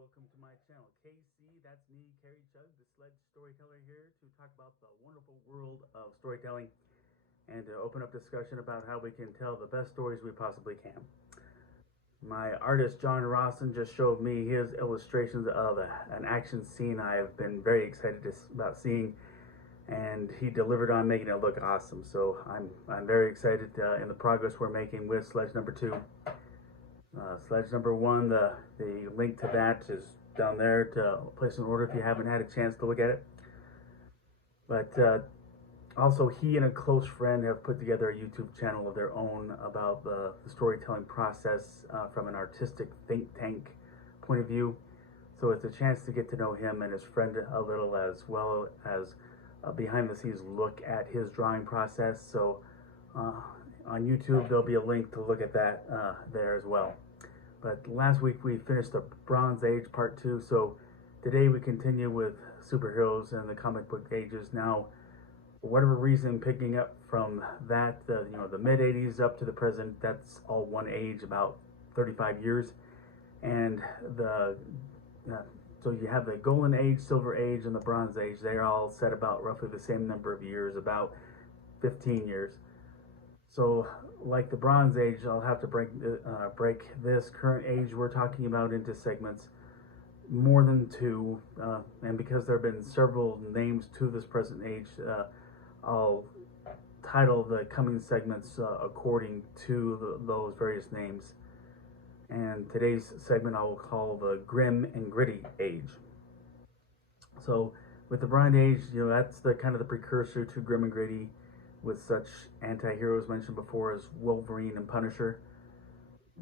welcome to my channel. KC, that's me, Carrie Chug, the Sledge Storyteller here to talk about the wonderful world of storytelling and to open up discussion about how we can tell the best stories we possibly can. My artist John Rawson just showed me his illustrations of an action scene I've been very excited about seeing, and he delivered on making it look awesome. So I'm very excited in the progress we're making with Sledge number 2. Sledge number 1, the link to that is down there to place an order if you haven't had a chance to look at it. But also, he and a close friend have put together a YouTube channel of their own about the storytelling process from an artistic think tank point of view. So it's a chance to get to know him and his friend a little, as well as a behind the scenes look at his drawing process. So on YouTube, there'll be a link to look at that there as well. But last week we finished the Bronze Age Part 2, so today we continue with superheroes and the comic book ages. Now, for whatever reason, picking up from that, the mid 80s up to the present, that's all one age, about 35 years. And so you have the Golden Age, Silver Age, and the Bronze Age. They're all set about roughly the same number of years, about 15 years. So, like the Bronze Age, I'll have to break this current age we're talking about into segments, more than 2, and because there have been several names to this present age, I'll title the coming segments according to those various names. And today's segment I will call the Grim and Gritty Age. So, with the Bronze Age, that's the kind of the precursor to Grim and Gritty, with such anti-heroes mentioned before as Wolverine and Punisher.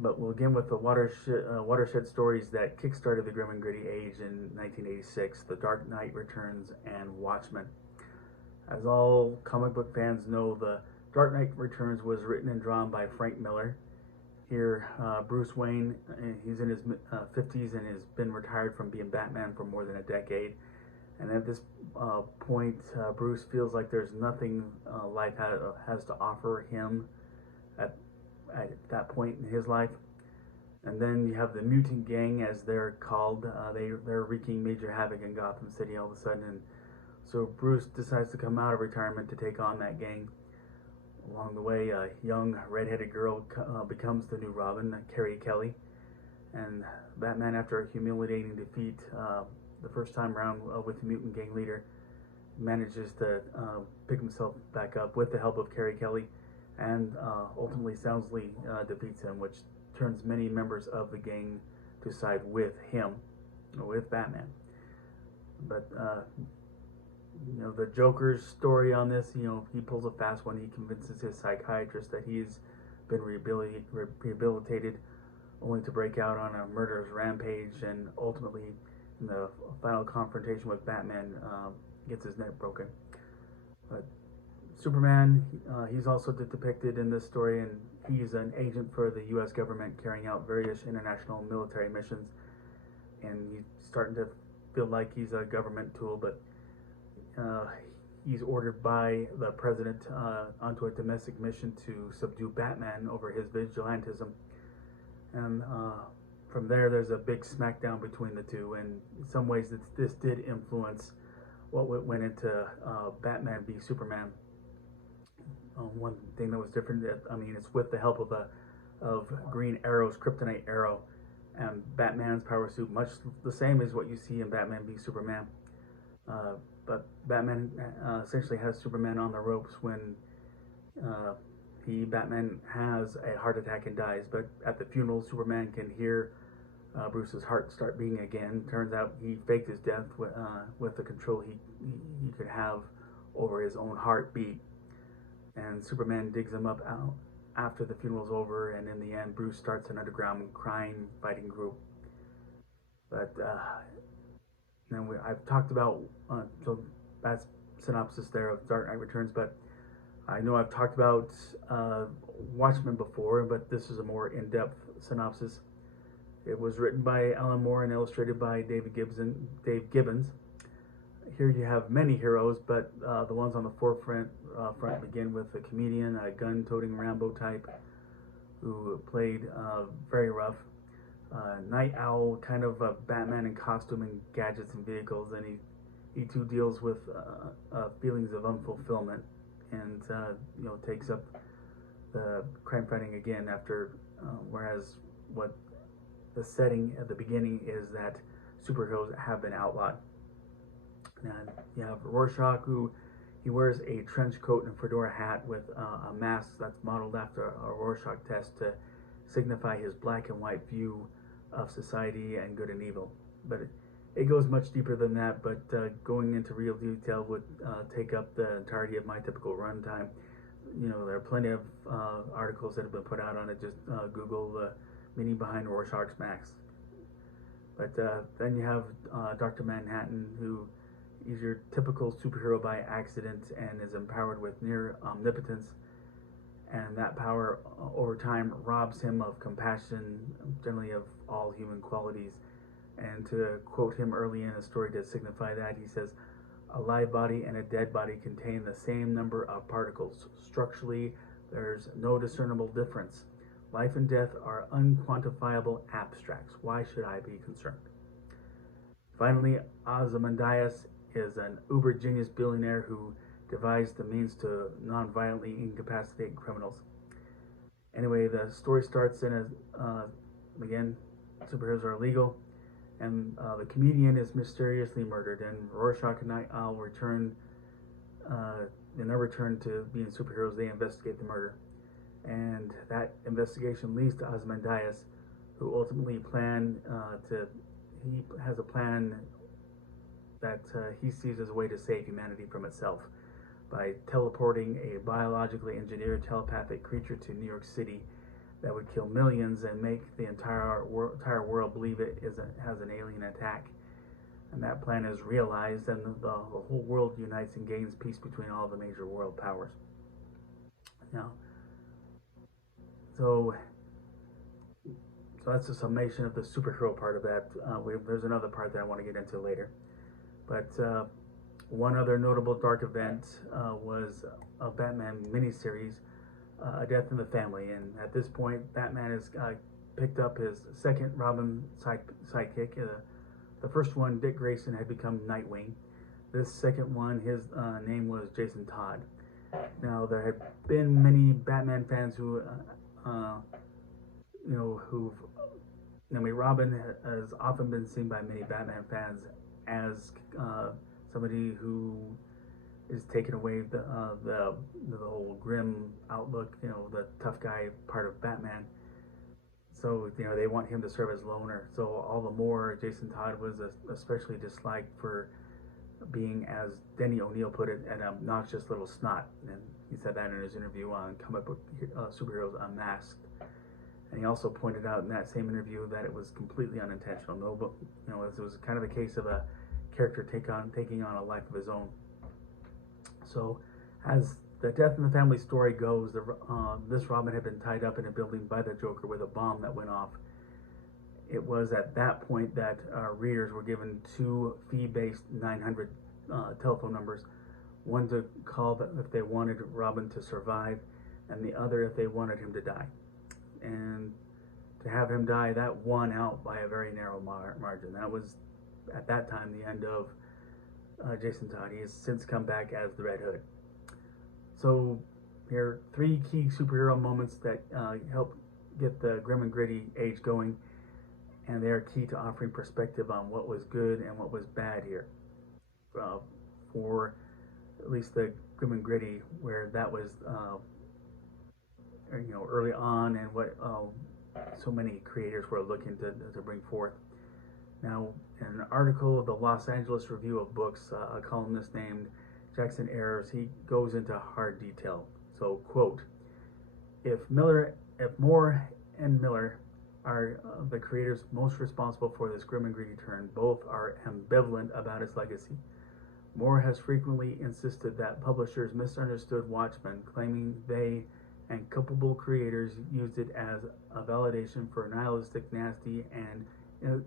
But we'll begin with the watershed stories that kickstarted the Grim and Gritty Age in 1986, The Dark Knight Returns and Watchmen. As all comic book fans know, The Dark Knight Returns was written and drawn by Frank Miller. Here, Bruce Wayne, he's in his 50s and has been retired from being Batman for more than a decade. And at this point, Bruce feels like there's nothing life has to offer him at that point in his life. And then you have the mutant gang, as they're called. They're wreaking major havoc in Gotham City all of a sudden. And so Bruce decides to come out of retirement to take on that gang. Along the way, a young redheaded girl becomes the new Robin, Carrie Kelly. And Batman, after a humiliating defeat the first time around with the mutant gang leader, manages to pick himself back up with the help of Carrie Kelly, and ultimately soundly defeats him, which turns many members of the gang to side with him, with Batman. But the Joker's story on this, he pulls a fast one. He convinces his psychiatrist that he's been rehabilitated, only to break out on a murderous rampage, and ultimately in the final confrontation with Batman, gets his neck broken. But Superman, he's also depicted in this story, and he's an agent for the U.S. government carrying out various international military missions, and he's starting to feel like he's a government tool, but he's ordered by the president onto a domestic mission to subdue Batman over his vigilantism. And from there's a big smackdown between the two, and in some ways this did influence what went into Batman v Superman. One thing that was different, it's with the help of Green Arrow's kryptonite arrow, and Batman's power suit much the same as what you see in Batman v Superman. But Batman essentially has Superman on the ropes when Batman has a heart attack and dies. But at the funeral, Superman can hear Bruce's heart start beating again. Turns out he faked his death with the control he could have over his own heartbeat. And Superman digs him up out after the funeral's over, and in the end, Bruce starts an underground crime fighting group. But now I've talked about, so that's synopsis there of Dark Knight Returns, but I know I've talked about Watchmen before, but this is a more in-depth synopsis. It was written by Alan Moore and illustrated by Dave Gibbons. Here you have many heroes, but the ones on the forefront begin with a comedian, a gun-toting Rambo type, who played very rough. Night Owl, kind of a Batman in costume and gadgets and vehicles, and he too deals with feelings of unfulfillment, and takes up the crime fighting again after. Whereas what the setting at the beginning is that superheroes have been outlawed. And you have Rorschach, who he wears a trench coat and fedora hat with a mask that's modeled after a Rorschach test to signify his black and white view of society and good and evil. But it goes much deeper than that, but going into real detail would take up the entirety of my typical runtime. There are plenty of articles that have been put out on it. Just Google the meaning behind Rorschach's mask. But then you have Dr. Manhattan, who is your typical superhero by accident and is empowered with near omnipotence, and that power over time robs him of compassion, generally of all human qualities. And to quote him early in a story to signify that, he says, "A live body and a dead body contain the same number of particles. Structurally, there's no discernible difference. Life and death are unquantifiable abstracts. Why should I be concerned?" Finally, Ozymandias is an uber genius billionaire who devised the means to non-violently incapacitate criminals. Anyway, the story starts in again, superheroes are illegal, and the comedian is mysteriously murdered, and Rorschach and Night Owl return. In their return to being superheroes, they investigate the murder, and that investigation leads to Ozymandias, who ultimately he has a plan that he sees as a way to save humanity from itself by teleporting a biologically engineered telepathic creature to New York City that would kill millions and make the entire world believe it has an alien attack. And that plan is realized, and the whole world unites and gains peace between all the major world powers. Now, so that's a summation of the superhero part of that. There's another part that I want to get into later. But one other notable dark event was a Batman miniseries, A Death in the Family. And at this point, Batman has picked up his second Robin sidekick. The first one, Dick Grayson, had become Nightwing. This second one, his name was Jason Todd. Now, there had been many Batman fans who, Robin has often been seen by many Batman fans as somebody who is taking away the whole grim outlook, the tough guy part of Batman. So they want him to serve as loner. So all the more, Jason Todd was especially disliked for being, as Denny O'Neil put it, an obnoxious little snot. And he said that in his interview on Comic Book Superheroes Unmasked. And he also pointed out in that same interview that it was completely unintentional. It was kind of a case of a character taking on a life of his own. So, as the Death in the Family story goes, this Robin had been tied up in a building by the Joker with a bomb that went off. It was at that point that readers were given two fee-based 900 telephone numbers, one to call if they wanted Robin to survive, and the other if they wanted him to die. And to have him die, that won out by a very narrow margin. That was, at that time, the end of Jason Todd. He has since come back as the Red Hood. So here are three key superhero moments that help get the grim and gritty age going, and they are key to offering perspective on what was good and what was bad here. For at least the grim and gritty, where that was early on, and what so many creators were looking to bring forth. Now, in an article of the Los Angeles Review of Books, a columnist named Jackson Ayers, he goes into hard detail. So, quote, if Moore and Miller are the creators most responsible for this grim and gritty turn, both are ambivalent about its legacy. Moore has frequently insisted that publishers misunderstood Watchmen, claiming they and culpable creators used it as a validation for nihilistic, nasty, and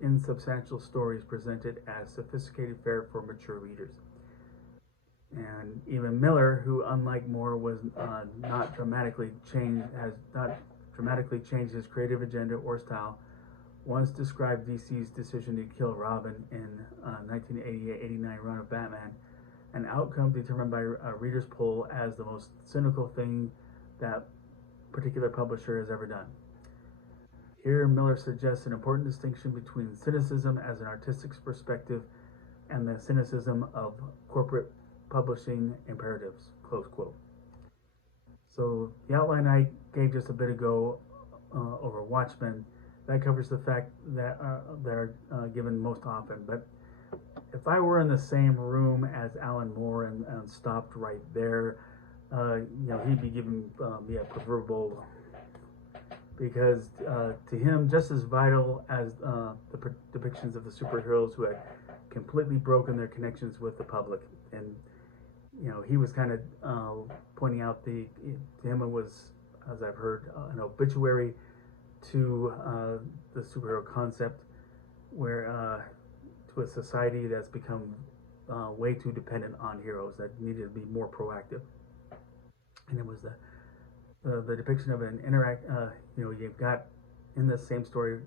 insubstantial stories presented as sophisticated fare for mature readers. And even Miller, who unlike Moore was has not dramatically changed his creative agenda or style, once described DC's decision to kill Robin in 1988-89 run of Batman, an outcome determined by a reader's poll as the most cynical thing that particular publisher has ever done. Here, Miller suggests an important distinction between cynicism as an artistic perspective and the cynicism of corporate publishing imperatives, close quote. So the outline I gave just a bit ago over Watchmen, that covers the fact that are given most often. But if I were in the same room as Alan Moore and stopped right there, he'd be giving me a proverbial, because to him, just as vital as the depictions of the superheroes who had completely broken their connections with the public, and he was kind of pointing out to him it was, as I've heard, an obituary to the superhero concept, where to a society that's become way too dependent on heroes, that needed to be more proactive. And it was the depiction of an you've got in this same story,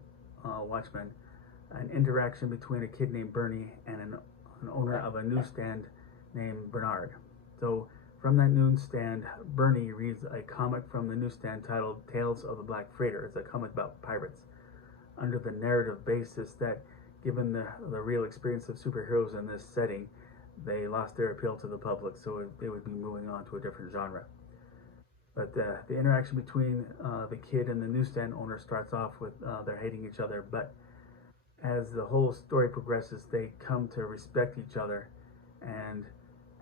Watchmen, an interaction between a kid named Bernie and an owner of a newsstand named Bernard. So from that newsstand, Bernie reads a comic from the newsstand titled Tales of the Black Freighter. It's a comic about pirates, under the narrative basis that, given the real experience of superheroes in this setting, they lost their appeal to the public, so they would be moving on to a different genre. But the interaction between the kid and the newsstand owner starts off with they're hating each other, but as the whole story progresses, they come to respect each other. And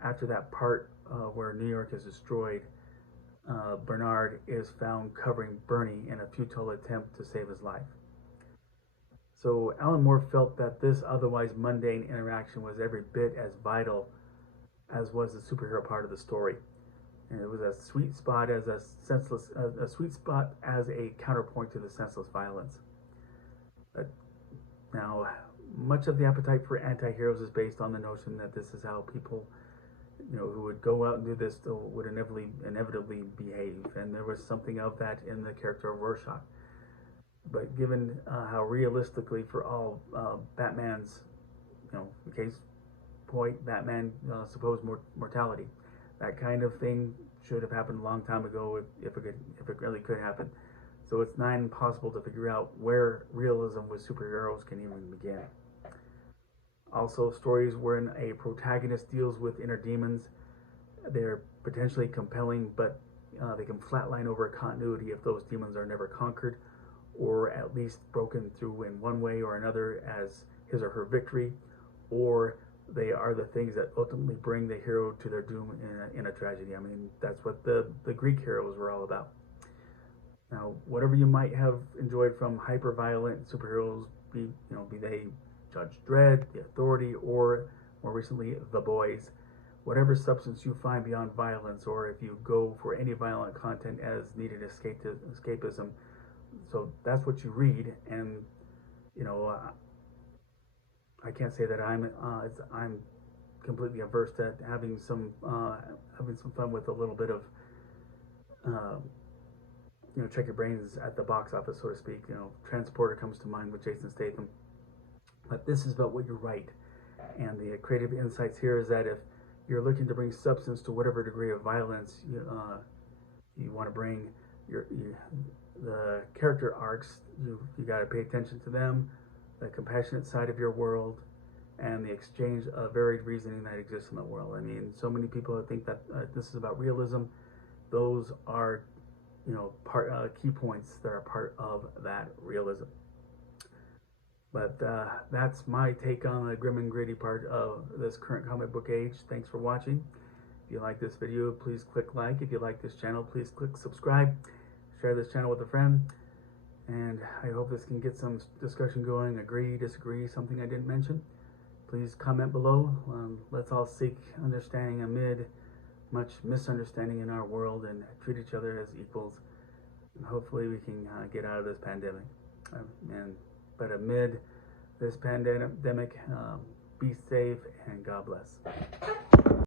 after that part where New York is destroyed, Bernard is found covering Bernie in a futile attempt to save his life. So Alan Moore felt that this otherwise mundane interaction was every bit as vital as was the superhero part of the story. And it was a sweet spot as a counterpoint to the senseless violence. But now, much of the appetite for anti-heroes is based on the notion that this is how people, who would go out and do this would inevitably behave, and there was something of that in the character of Rorschach. But given how realistically, for all Batman's, case point, Batman supposed mortality, that kind of thing should have happened a long time ago if it really could happen. So it's not impossible to figure out where realism with superheroes can even begin. Also, stories wherein a protagonist deals with inner demons, they're potentially compelling, but they can flatline over continuity if those demons are never conquered, or at least broken through in one way or another as his or her victory, or they are the things that ultimately bring the hero to their doom in a tragedy. I mean, that's what the Greek heroes were all about. Now, whatever you might have enjoyed from hyper-violent superheroes, be they Judge Dredd, The Authority, or more recently, The Boys, whatever substance you find beyond violence, or if you go for any violent content as needed escapism, so that's what you read. And I can't say that I'm completely averse to having some fun with a little bit of check your brains at the box office, so to speak. Transporter comes to mind with Jason Statham. But this is about what you write, and the creative insights here is that if you're looking to bring substance to whatever degree of violence you want to bring, the character arcs, you got to pay attention to them, the compassionate side of your world, and the exchange of varied reasoning that exists in the world. I mean, so many people think that this is about realism. Those are, key points that are part of that realism. But that's my take on the grim and gritty part of this current comic book age. Thanks for watching. If you like this video, please click like. If you like this channel, please click subscribe. Share this channel with a friend. And I hope this can get some discussion going. Agree, disagree, something I didn't mention. Please comment below. Let's all seek understanding amid much misunderstanding in our world and treat each other as equals. And hopefully we can get out of this pandemic. But amid this pandemic, be safe and God bless.